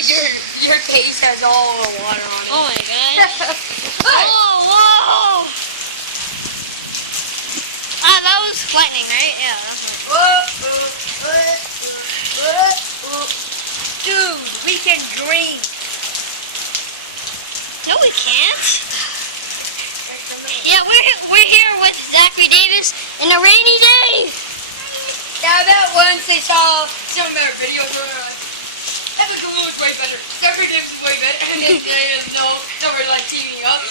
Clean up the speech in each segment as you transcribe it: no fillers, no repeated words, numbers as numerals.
Dude, your face has all the water on it. Oh my gosh. Oh, whoa! Ah, that was lightning, right? Yeah, that's right. Dude, we can drink. No, we can't. Yeah, we're here with Zachry Davis in a rainy day. Yeah, I bet once they saw some of our videos where they're like, Epic Balloon was way better. Zachry Davis is way better. And then they just know, we're like teaming up.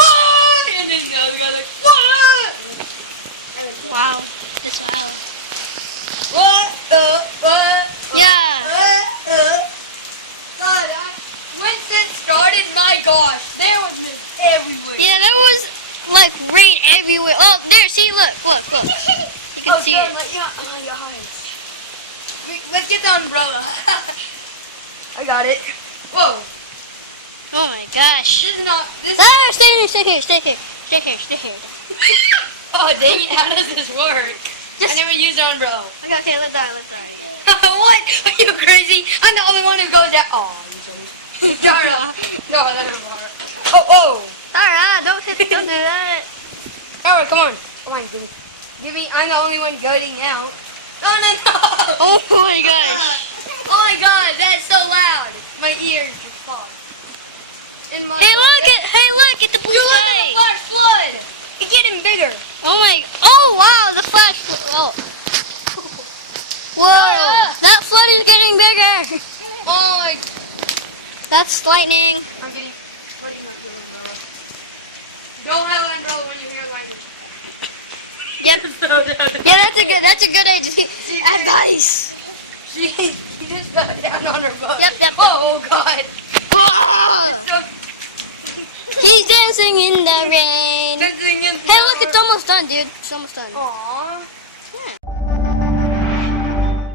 What? And then the other guy like, what? Wow, that's wild. What? Yeah. God, once it started, my gosh, there was this everywhere. Yeah, there was like rain everywhere. Oh, there, see, look. You can see it. Like, yeah, oh my gosh. Let's get the umbrella. I got it. Whoa. Oh my gosh. This is not. This. Ah, stay here. Oh dang it! How does this work? I never used an umbrella. Okay, let's try What? Are you crazy? I'm the only one who goes down. Oh, you Tara. No, that's not water. Oh. Alright, don't do that. Alright, come on, give me. I'm the only one going out. No. Oh my gosh. Oh my God, that's so loud. My ears just fall. Hey, look at the blue You look at light. the flash flood. It's getting bigger. Oh wow, the flash. Oh. Whoa, that flood is getting bigger. Oh my. That's lightning. I'm getting. Don't have an umbrella when you hear lightning. Yep. Yeah, that's a good idea. Just advice. She just fell down on her boat. Yep. Oh God. He's dancing in the rain. Hey, look, it's almost done, dude. It's almost done. Aww.